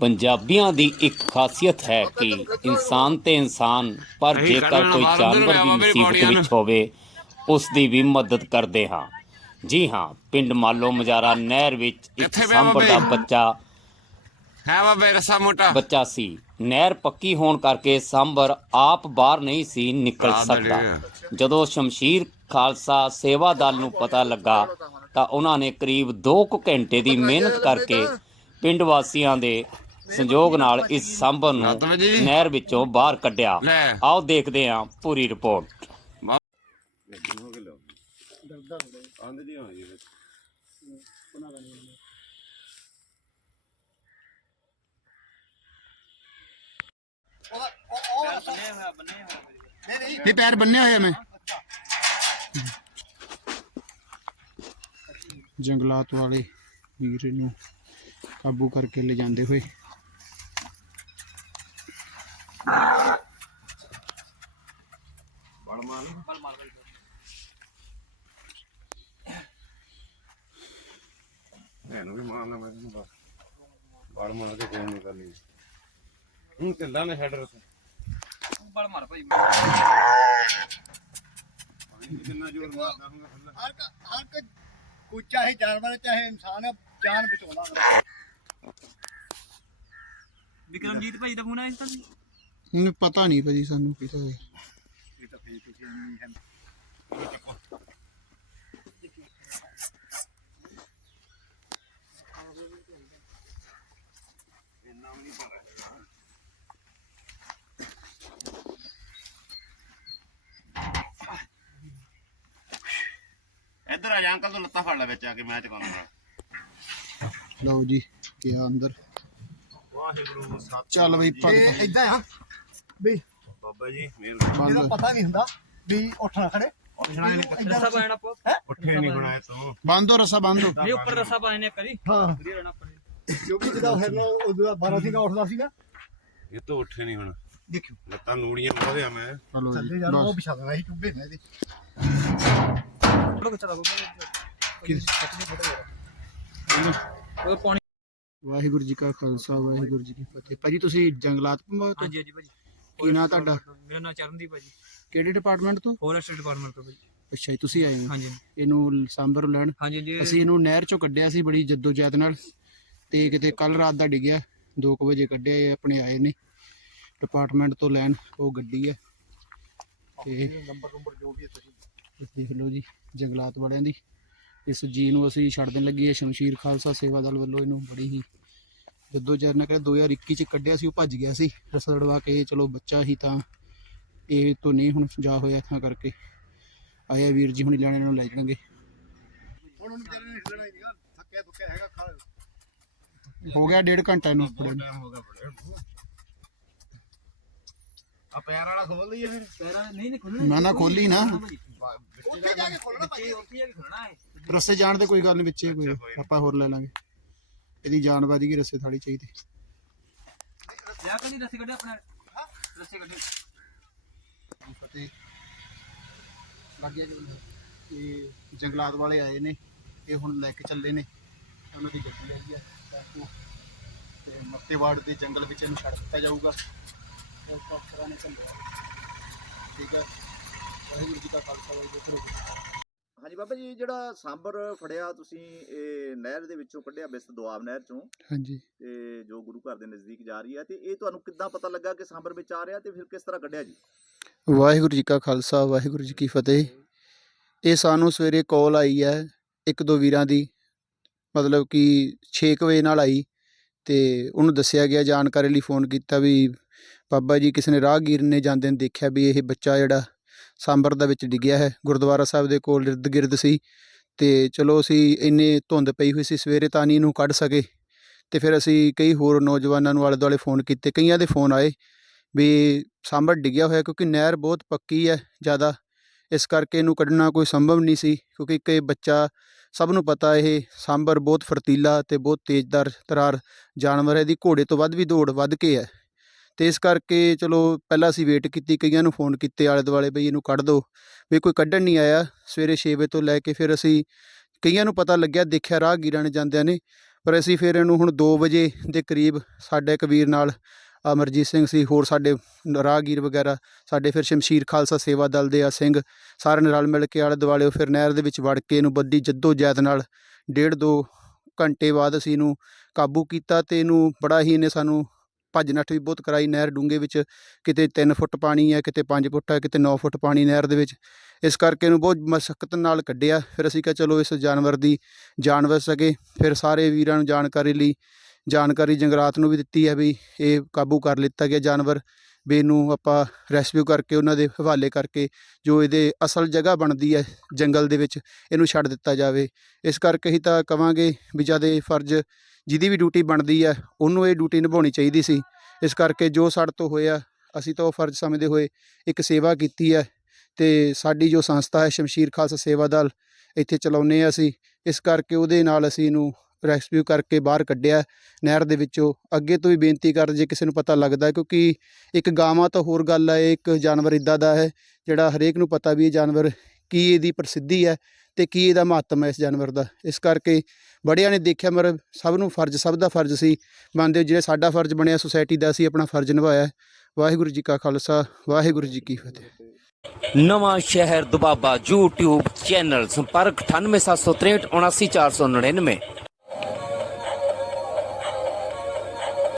ਪੰਜਾਬੀਆਂ ਦੀ ਇੱਕ ਖਾਸੀਅਤ ਹੈ ਕਿ ਇਨਸਾਨ ਤੇ ਇਨਸਾਨ ਪਰ ਜੇਕਰ ਕੋਈ ਜਾਨਵਰ ਵੀ ਮੁਸੀਬਤ ਵਿੱਚ ਹੋਵੇ ਉਸ ਦੀ ਵੀ ਮਦਦ ਕਰਦੇ ਹਾਂ। ਜੀ ਹਾਂ ਪਿੰਡ ਮਾਲੋ ਮਜਾਰਾ ਨਹਿਰ ਵਿੱਚ ਇੱਕ ਸਾਂਭਰ ਦਾ? ਬੱਚਾ ਹੈ ਬਾਬੇ ਰਸਾ ਮੋਟਾ। ਬੱਚਾ ਸੀ। ਨਹਿਰ ਪੱਕੀ ਹੋਣ ਕਰਕੇ ਸਾਂਭਰ ਆਪ ਬਾਹਰ ਨਹੀਂ ਸੀ ਨਿਕਲ ਸਕਦਾ। ਜਦੋਂ ਸ਼ਮਸ਼ੀਰ ਖਾਲਸਾ ਸੇਵਾ ਦਲ ਨੂੰ ਪਤਾ ਲੱਗਾ ਤਾਂ ਉਹਨਾਂ ਨੇ ਕਰੀਬ 2 ਘੰਟੇ ਦੀ ਮਿਹਨਤ ਕਰਕੇ ਪਿੰਡ ਵਾਸੀਆਂ ਦੇ ਸੰਯੋਗ ਨਾਲ ਇਸ ਸਾਂਭਰ ਨੂੰ। ਨਹਿਰ ਵਿੱਚੋਂ ਬਾਹਰ ਕੱਢਿਆ। ਆਓ ਦੇਖਦੇ ਹਾਂ ਪੂਰੀ ਰਿਪੋਰਟ। ਇਹ ਪੈਰ ਬੰਨੇ ਹੋਏ ਮੈਂ। ਜੰਗਲਾਤ ਵਾਲੇ ਵੀਰ ਨੂੰ ਕਾਬੂ ਕਰਕੇ ਲੈ ਜਾਂਦੇ ਹੋਏ। ਇਹਨੂੰ ਵੀ ਮਾਰਨਾ ਮੈਂ ਤੈਨੂੰ ਬਸ ਬੜ ਮਾਰ ਕੇ ਕੋਈ ਨਹੀਂ ਕਰਨੀ ਹੂੰ ਕਿੱਦਾਂ ਨੇ ਹੈਡਰ ਉੱਤੇ ਬੜ ਮਾਰ ਭਾਈ ਕਿੰਨਾ ਜ਼ੋਰ ਮਾਰਦਾ ਹੁੰਦਾ ਹਰ ਹਰ ਕੋਈ ਚਾਹੇ ਜਾਨਵਰ ਚਾਹੇ ਇਨਸਾਨ ਹੈ ਜਾਨ ਬਚਾਉਂਦਾ ਵਿਕਰਮਜੀਤ ਭਾਈ ਦਾ ਫੋਨ ਆਇਆ ਸੀ ਤੁਹਾਨੂੰ? ਮੈਨੂੰ ਪਤਾ ਨਹੀਂ ਭਾਜੀ ਸਾਨੂੰ ਕਿਹਦਾ ਹੈ। ਇਹ ਤਾਂ ਫੇਰ ਤੁਸੀਂ ਨਹੀਂ ਹੈ ਇੱਧਰ ਆ ਜਾ ਅੰਕਲ ਤੂੰ ਲੱਤਾਂ ਫੜ ਲੈ ਵਿੱਚ ਆ ਕੇ ਮੈਂ ਚਕਾਉਂਦਾ ਲਓ ਜੀ ਗਿਆ ਅੰਦਰ। ਵਾਹਿਗੁਰੂ ਸਤਿ ਚੱਲ ਬਈ ਇਹ ਭਗਤ ਇਦਾਂ ਆ ਵੀ ਬਾਬਾ ਜੀ ਮੇਰ ਇਹਦਾ ਪਤਾ ਨਹੀਂ ਹੁੰਦਾ ਵੀ ਉੱਠਣਾ ਖੜੇ। ਉੱਠਣਾ ਇਹਨੇ ਏਦਾਂ ਰਸਾ ਪਾਣਾ ਪੋ ਉੱਠੇ ਨਹੀਂ ਬਣਾਇਆ ਤੂੰ। ਬੰਦੋ ਰਸਾ ਬੰਦੋ ਨਹੀਂ ਉੱਪਰ ਰਸਾ ਪਾਣੇ ਕਰੀ। ਹਾਂ। ਵਧੀਆ ਰਹਿਣਾ ਆਪਣੇ। ਕਿਉਂਕਿ ਜਦੋਂ ਹਿਰਨਾ ਉਦੋਂ 12 ਸਿੰਘਾ ਉੱਠਦਾ ਸੀ ਨਾ ਇਹ ਤਾਂ ਉੱਠੇ ਨਹੀਂ ਹੁਣ। ਦੇਖਿਓ। ਲੱਤਾਂ ਨੂੜੀਆਂ ਵਧਿਆ ਮੈਂ। ਚਲੋ ਥੱਲੇ ਜੀ ਯਾਰ ਉਹ ਬਸ। ਵਿਛਾ ਦੇਣਾ ਸੀ ਟੁੱਬੇ ਨੇ ਇਹਦੇ। ਲੋਕ ਚਲਾ ਗੋ ਕਿਸ- ਉਹ ਪਾਣੀ? ਵਾਹਿਗੁਰੂ ਜੀ ਕਾ ਖਾਲਸਾ ਵਾਹਿਗੁਰੂ ਜੀ ਕੀ ਫਤਿਹ। ਭਾਜੀ ਤੁਸੀਂ ਜੰਗਲਾਤ ਤੋਂ ਹਾਂਜੀ ਹਾਂਜੀ ਭਾਜੀ। ਕੀ ਨਾਂ ਤੁਹਾਡਾ? ਮੇਰਾ ਨਾਮ ਚਰਨਦੀਪ ਭਾਜੀ ਕਿਹੜੇ ਡਿਪਾਰਟਮੈਂਟ ਤੋਂ? ਫੋਰੈਸਟ ਡਿਪਾਰਟਮੈਂਟ ਤੋਂ ਭਾਜੀ ਅੱਛਾ ਜੀ ਤੁਸੀਂ ਆਏ ਹੋ। ਹਾਂਜੀ ਇਹਨੂੰ ਸਾਂਭਰ ਲੈਣ। ਹਾਂਜੀ ਜੀ ਅਸੀਂ ਇਹਨੂੰ ਨਹਿਰ ਚੋਂ ਕੱਢਿਆ ਸੀ ਬੜੀ ਜੱਦੋ ਜਹਿਦ ਨਾਲ। ਤੇ ਕਿਤੇ ਕੱਲ ਰਾਤ ਦਾ ਡਿੱਗਿਆ। 2 ਵਜੇ ਕੱਢਿਆ ਇਹ ਆਪਣੇ ਆਏ ਨੇ। ਡਿਪਾਰਟਮੈਂਟ ਤੋਂ ਲੈਣ ਉਹ ਗੱਡੀ ਹੈ ਤੇ ਨੰਬਰ ਨੰਬਰ ਜੋ ਵੀ ਹੈ ਤੁਸੀਂ ਦੇਖ ਲਓ ਜੀ ਜੰਗਲਾਤ ਵਾਲਿਆਂ ਦੀ। ਇਸ ਜੀ ਨੂੰ ਅਸੀਂ ਛੱਡ ਦੇਣ ਲੱਗੀ ਹੈ ਸ਼ਮਸ਼ੀਰ ਖਾਲਸਾ ਸੇਵਾ ਦਲ ਵੱਲੋਂ ਇਹਨੂੰ ਬੜੀ ਹੀ ਜੱਦੋ ਨਾਲ ਕਹਿੰਦੇ 2021 ਚ ਕੱਢਿਆ ਸੀ ਉਹ ਭੱਜ ਗਿਆ ਸੀ। ਰਸਾ ਦੜਵਾ ਕੇ ਚਲੋ ਬੱਚਾ ਹੀ ਤਾਂ ਇਹ ਤੋਂ ਨਹੀਂ ਹੁਣ ਜਾ ਹੋਇਆ ਤਾਂ ਕਰਕੇ। ਆਇਆ ਵੀਰ ਜੀ ਹੁਣ ਲੈਣੇ ਨੂੰ ਲੈ ਜਾਣਗੇ। ਹੁਣ ਉਹਨੂੰ ਵਿਚਾਰੇ ਨੇ ਹਿੱਲਣਾ ਹੀ ਨਹੀਂਗਾ ਥੱਕਿਆ ਥੁੱਕਿਆ ਹੈਗਾ ਖਾ ਹੋ ਗਿਆ ਡੇਢ ਘੰਟਾ ਇਹਨੂੰ ਫੜਨ ਨੂੰ। ਟਾਈਮ ਹੋ ਗਿਆ ਬੜੇ ਆ ਪੈਰ ਵਾਲਾ ਖੋਲ ਲਈਏ ਫਿਰ। ਪੈਰਾਂ ਨਹੀਂ ਨਹੀਂ ਖੁੱਲਣਾ। ਨਾ ਨਾ ਖੋਲੀ ਨਾ। ਉੱਥੇ ਜਾ ਕੇ ਖੋਲਣਾ ਭਾਈ ਉੱਥੇ ਜਾ ਕੇ ਖੁੱਲਣਾ ਹੈ ਰਸੇ ਜਾਣ ਦੇ ਕੋਈ ਗੱਲ ਨਹੀਂ ਵਿੱਚੇ ਕੋਈ ਆਪਾਂ ਹੋਰ ਲੈ ਲਾਂਗੇ। ਇਹਦੀ ਜਾਨ ਵੱਜ ਗਈ ਰਸੇ ਥਾੜੀ ਚਾਹੀਦੀ ਲਿਆ ਕਦੀ ਰਸੇ ਕੱਢੇ ਆਪਣਾ। ਰਸੇ ਕੱਢੇ। ਫਤਿਹ। ਲੱਗ ਗਿਆ ਜੀ ਇਹ ਜੰਗਲਾਤ ਵਾਲੇ ਆਏ ਨੇ। ਇਹ ਹੁਣ ਲੈ ਕੇ ਚੱਲੇ ਨੇ। ਉਹਨਾਂ ਦੀ ਗੱਡੀ ਆਈ ਹੈ ਟੈਂਪੂ ਤੇ ਮੱਤੇਵਾੜ ਦੇ ਜੰਗਲ ਵਿੱਚ ਇਹਨੂੰ ਛੱਡ ਦਿੱਤਾ ਜਾਊਗਾ। ਤੇ ਨੇ ਠੀਕ ਹੈ ਵਾਹਿਗੁਰੂ ਜੀ ਦਾ ਖਾਲਸਾ ਵਾਹਿਗੁਰੂ ਜੀ ਕੀ ਫਤਿਹ। ਹਾਂਜੀ ਬਾਬਾ ਜੀ ਜਿਹੜਾ ਸਾਂਬਰ ਫੜਿਆ ਤੁਸੀਂ ਇਹ ਨਹਿਰ ਦੇ ਵਿੱਚੋਂ ਕੱਢਿਆ ਬਿਸਤ ਦੁਆਬ ਨਹਿਰ ਚੋਂ। ਹਾਂਜੀ। ਤੇ ਜੋ ਗੁਰੂ ਘਰ ਦੇ ਨਜ਼ਦੀਕ ਜਾ ਰਹੀ ਹੈ ਤੇ ਇਹ ਤੁਹਾਨੂੰ ਕਿੱਦਾਂ ਪਤਾ ਲੱਗਾ ਕਿ ਸਾਂਬਰ ਵਿੱਚ ਆ ਰਿਹਾ ਤੇ ਫਿਰ ਕਿਸ ਤਰ੍ਹਾਂ ਕੱਢਿਆ ਜੀ? ਵਾਹਿਗੁਰੂ ਜੀ ਕਾ ਖਾਲਸਾ ਵਾਹਿਗੁਰੂ ਜੀ ਕੀ ਫਤਿਹ। ਇਹ ਸਾਨੂੰ ਸਵੇਰੇ ਕਾਲ ਆਈ ਹੈ ਇੱਕ ਦੋ ਵੀਰਾਂ ਦੀ ਮਤਲਬ ਕਿ 6 ਵਜੇ ਨਾਲ ਆਈ ਤੇ ਉਹਨੂੰ ਦੱਸਿਆ ਗਿਆ ਜਾਣਕਾਰੀ ਲਈ ਫੋਨ ਕੀਤਾ ਵੀ ਬਾਬਾ ਜੀ ਕਿਸੇ ਨੇ ਰਾਹਗੀਰ ਨੇ ਜਾਂਦੇ ਨੇ ਦੇਖਿਆ ਵੀ ਇਹ ਬੱਚਾ ਜਿਹੜਾ ਸਾਂਬਰ ਦਾ ਵਿੱਚ ਡਿੱਗਿਆ ਹੈ। ਗੁਰਦੁਆਰਾ ਸਾਹਿਬ ਦੇ ਕੋਲ ਇਰਦ ਗਿਰਦ ਸੀ ਤੇ ਚਲੋ ਅਸੀਂ ਇੰਨੇ ਧੁੰਦ ਪਈ ਹੋਈ ਸੀ ਸਵੇਰੇ ਤਾਂ ਨਹੀਂ ਇਹਨੂੰ ਕੱਢ ਸਕੇ। ਤੇ ਫਿਰ ਅਸੀਂ ਕਈ ਹੋਰ ਨੌਜਵਾਨਾਂ ਨੂੰ ਆਲੇ ਦੁਆਲੇ ਫੋਨ ਕੀਤੇ। ਕਈਆਂ ਦੇ ਫੋਨ ਆਏ ਵੀ ਸਾਂਬਰ ਡਿੱਗਿਆ ਹੋਇਆ ਕਿਉਂਕਿ ਨਹਿਰ ਬਹੁਤ ਪੱਕੀ ਹੈ ਜ਼ਿਆਦਾ। ਇਸ ਕਰਕੇ ਇਹਨੂੰ ਕੱਢਣਾ ਕੋਈ ਸੰਭਵ ਨਹੀਂ ਸੀ ਕਿਉਂਕਿ ਇੱਕ ਇਹ ਬੱਚਾ ਸਭ ਨੂੰ ਪਤਾ ਇਹ ਸਾਂਬਰ ਬਹੁਤ ਫਰਤੀਲਾ ਤੇ ਬਹੁਤ ਤੇਜ਼ਦਾਰ ਤਰਾਰ ਜਾਨਵਰ ਹੈ। ਦੀ ਘੋੜੇ ਤੋਂ ਵੱਧ ਵੀ ਦੌੜ ਵੱਧ ਕੇ ਹੈ। ਅਤੇ ਇਸ ਕਰਕੇ ਚਲੋ ਪਹਿਲਾਂ ਅਸੀਂ ਵੇਟ ਕੀਤੀ, ਕਈਆਂ ਨੂੰ ਫੋਨ ਕੀਤੇ ਆਲੇ ਦੁਆਲੇ ਬਈ ਇਹਨੂੰ ਕੱਢ ਦਿਓ ਵੀ ਕੋਈ ਕੱਢਣ ਨਹੀਂ ਆਇਆ, ਸਵੇਰੇ 6 ਵਜੇ ਤੋਂ ਲੈ ਕੇ ਫਿਰ ਅਸੀਂ ਕਈਆਂ ਨੂੰ ਪਤਾ ਲੱਗਿਆ, ਦੇਖਿਆ ਰਾਹਗੀਰਾਂ ਨੇ ਜਾਂਦਿਆਂ ਨੇ, ਪਰ ਅਸੀਂ ਫਿਰ ਇਹਨੂੰ ਹੁਣ 2 ਵਜੇ ਦੇ ਕਰੀਬ ਸਾਡੇ ਇੱਕ ਵੀਰ ਨਾਲ, ਅਮਰਜੀਤ ਸਿੰਘ ਸੀ, ਹੋਰ ਸਾਡੇ ਰਾਹਗੀਰ ਵਗੈਰਾ, ਸਾਡੇ ਫਿਰ ਸ਼ਮਸ਼ੀਰ ਖਾਲਸਾ ਸੇਵਾ ਦਲ ਦੇ ਆ ਸਿੰਘ, ਸਾਰਿਆਂ ਨੇ ਰਲ ਮਿਲ ਕੇ ਆਲੇ ਦੁਆਲੇ ਫਿਰ ਨਹਿਰ ਦੇ ਵਿੱਚ ਵੜ ਕੇ ਇਹਨੂੰ ਵੱਡੀ ਜੱਦੋ ਜੈਦ ਨਾਲ ਡੇਢ ਦੋ ਘੰਟੇ ਬਾਅਦ ਅਸੀਂ ਇਹਨੂੰ ਕਾਬੂ ਕੀਤਾ ਤੇ ਇਹਨੂੰ ਬੜਾ ਹੀ ਇਹਨੇ ਸਾਨੂੰ ਭੱਜ ਨੱਠ ਵੀ ਬਹੁਤ ਕਰਾਈ ਨਹਿਰ ਡੂੰਘੇ ਵਿੱਚ, ਕਿਤੇ 3 ਫੁੱਟ ਪਾਣੀ ਹੈ, ਕਿਤੇ 5 ਫੁੱਟ ਹੈ, ਕਿਤੇ 9 ਫੁੱਟ ਪਾਣੀ ਨਹਿਰ ਦੇ ਵਿੱਚ। ਇਸ ਕਰਕੇ ਇਹਨੂੰ ਬਹੁਤ ਮਸ਼ੱਕਤ ਨਾਲ ਕੱਢਿਆ। ਫਿਰ ਅਸੀਂ ਕਿਹਾ, ਚਲੋ ਇਸ ਜਾਨਵਰ ਦੀ ਜਾਨ ਬਚ ਸਕੇ। ਫਿਰ ਸਾਰੇ ਵੀਰਾਂ ਨੂੰ ਜਾਣਕਾਰੀ ਲਈ, ਜਾਣਕਾਰੀ ਜੰਗਰਾਤ ਨੂੰ ਵੀ ਦਿੱਤੀ ਹੈ ਵੀ ਇਹ ਕਾਬੂ ਕਰ ਲਿੱਤਾ ਗਿਆ ਜਾਨਵਰ। ਵੀ ਇਹਨੂੰ ਆਪਾਂ ਰੈਸਕਿਊ ਕਰਕੇ, ਉਹਨਾਂ ਦੇ ਹਵਾਲੇ ਕਰਕੇ ਜੋ ਇਹਦੇ ਅਸਲ ਜਗ੍ਹਾ ਬਣਦੀ ਹੈ ਜੰਗਲ ਦੇ ਵਿੱਚ, ਇਹਨੂੰ ਛੱਡ ਦਿੱਤਾ ਜਾਵੇ। ਇਸ ਕਰਕੇ ਹੀ ਤਾਂ ਕਵਾਂਗੇ ਵੀ ਜਦ ਇਹ ਫਰਜ਼ ਜਿਹਦੀ ਵੀ ਡਿਊਟੀ ਬਣਦੀ ਹੈ, ਉਹਨੂੰ ਇਹ ਡਿਊਟੀ ਨਿਭਾਉਣੀ ਚਾਹੀਦੀ ਸੀ। ਇਸ ਕਰਕੇ ਜੋ ਸਾਡੇ ਤੋਂ ਹੋਇਆ, ਅਸੀਂ ਤਾਂ ਉਹ ਫਰਜ਼ ਸਮਝਦੇ ਹੋਏ ਇੱਕ ਸੇਵਾ ਕੀਤੀ ਹੈ ਤੇ ਸਾਡੀ ਜੋ ਸੰਸਥਾ ਹੈ ਸ਼ਮਸ਼ੀਰ ਖਾਲਸਾ ਸੇਵਾ ਦਲ, ਇੱਥੇ ਚਲਾਉਂਦੇ ਹਾਂ ਅਸੀਂ। ਇਸ ਕਰਕੇ ਉਹਦੇ ਨਾਲ ਅਸੀਂ ਇਹਨੂੰ ਰੈਸਕਿਊ ਕਰਕੇ ਬਾਹਰ ਕੱਢਿਆ ਨਹਿਰ ਦੇ ਵਿੱਚੋਂ ਅੱਗੇ ਤੋਂ ਵੀ ਬੇਨਤੀ ਕਰ ਜੇ ਕਿਸੇ ਨੂੰ ਪਤਾ ਲੱਗਦਾ ਕਿਉਂਕਿ ਇੱਕ ਗਾਵਾਂ ਤਾਂ ਹੋਰ ਗੱਲ ਹੈ, ਇੱਕ ਜਾਨਵਰ ਇਦਾਂ ਦਾ ਹੈ, ਜਿਹੜਾ ਹਰੇਕ ਨੂੰ ਪਤਾ ਵੀ ਇਹ ਜਾਨਵਰ ਕੀ ਇਹਦੀ ਪ੍ਰਸਿੱਧੀ ਹੈ ਤੇ ਕੀ ਇਹਦਾ ਮਹੱਤਵ ਹੈ ਇਸ ਜਾਨਵਰ ਦਾ। ਇਸ ਕਰਕੇ ਬੜਿਆਂ ਨੇ ਦੇਖਿਆ ਮਰ ਸਭ ਨੂੰ ਫਰਜ਼, ਸਭ ਦਾ ਫਰਜ਼ ਸੀ। ਮੰਨਦੇ ਜਿਹੜਾ ਸਾਡਾ ਫਰਜ਼ ਬਣਿਆ ਸੁਸਾਇਟੀ ਦਾ ਅਸੀਂ ਆਪਣਾ ਫਰਜ਼ ਨਿਭਾਇਆ ਵਾਹਿਗੁਰੂ ਜੀ ਕਾ ਖਾਲਸਾ, ਵਾਹਿਗੁਰੂ ਜੀ ਕੀ ਫਤਿਹ। ਨਵਾਂ ਸ਼ਹਿਰ ਦੁਬਾਬਾ YouTube ਚੈਨਲ ਸੰਪਰਕ 98763 79499